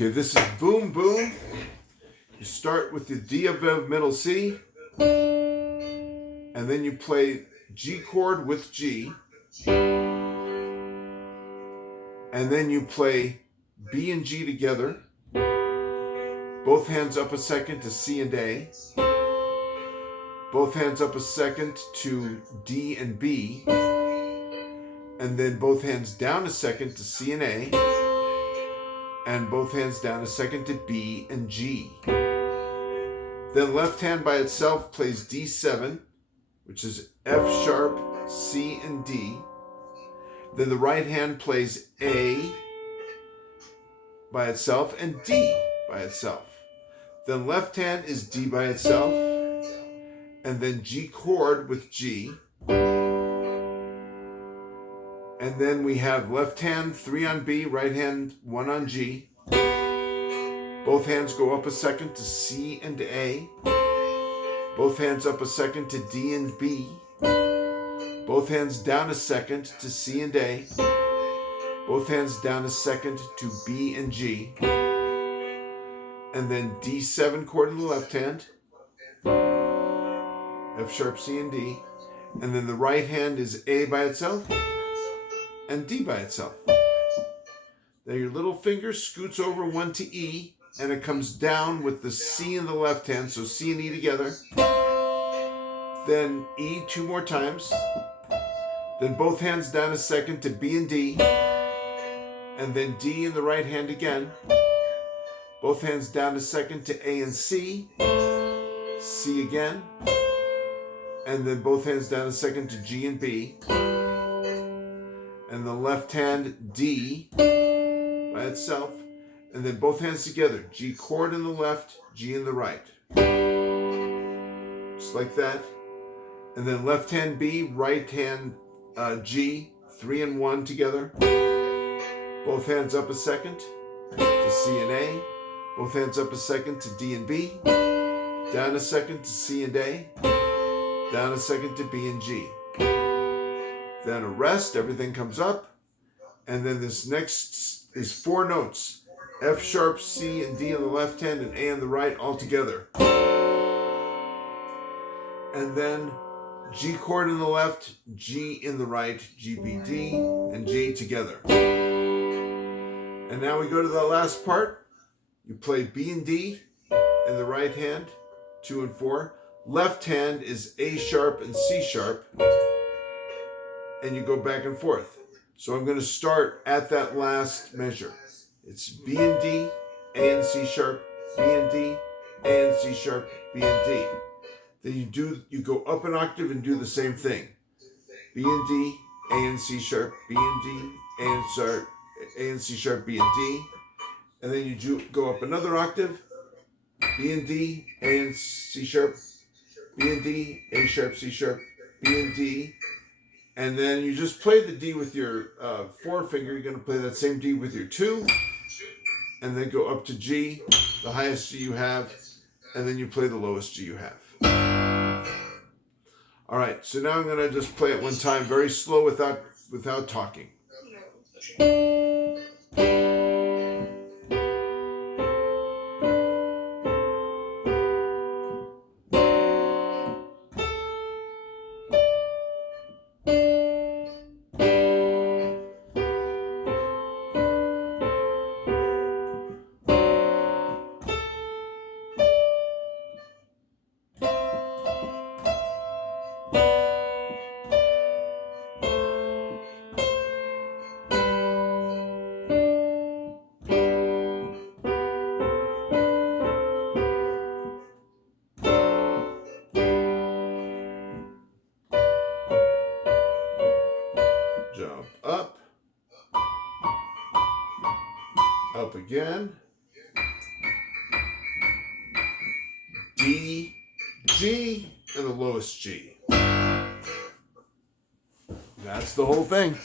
Okay, this is boom, boom. You start with the D above middle C, and then you play G chord with G, and then you play B and G together, both hands up a second to C and A, both hands up a second to D and B, and then both hands down a second to C and A, and both hands down a second to B and G. Then left hand by itself plays D7, which is F sharp, C, and D. Then the right hand plays A by itself and D by itself. Then left hand is D by itself, and then G chord with G. And then we have left hand 3 on B, right hand 1 on G. Both hands go up a second to C and A. Both hands up a second to D and B. Both hands down a second to C and A. Both hands down a second to B and G. And then D7 chord in the left hand. F sharp, C, and D. And then the right hand is A by itself and D by itself. Then your little finger scoots over 1 to E, and it comes down with the C in the left hand, so C and E together. Then E 2 more times. Then both hands down a second to B and D. And then D in the right hand again. Both hands down a second to A and C. C again. And then both hands down a second to G and B. And the left hand D by itself. And then both hands together. G chord in the left, G in the right. Just like that. And then left hand B, right hand G, 3 and 1 together. Both hands up a second to C and A. Both hands up a second to D and B. Down a second to C and A. Down a second to B and G. Then a rest, everything comes up. And then this next is 4 notes. F sharp, C, and D on the left hand, and A on the right, all together. And then G chord in the left, G in the right, G, B, D, and G together. And now we go to the last part. You play B and D in the right hand, 2 and 4. Left hand is A sharp and C sharp, and you go back and forth. So I'm going to start at that last measure. It's B and D, A and C sharp, B and D, A and C sharp, B and D. Then you go up an octave and do the same thing. B and D, A and C sharp, B and D, A and C sharp, B and D. And then you go up another octave. B and D, A and C sharp, B and D, A sharp, C sharp, B and D. And then you just play the D with your forefinger. You're going to play that same D with your 2. And then go up to G, the highest G you have. And then you play the lowest G you have. All right, so now I'm going to just play it one time, very slow without talking. Jump up, up again, D, G, and the lowest G. That's the whole thing.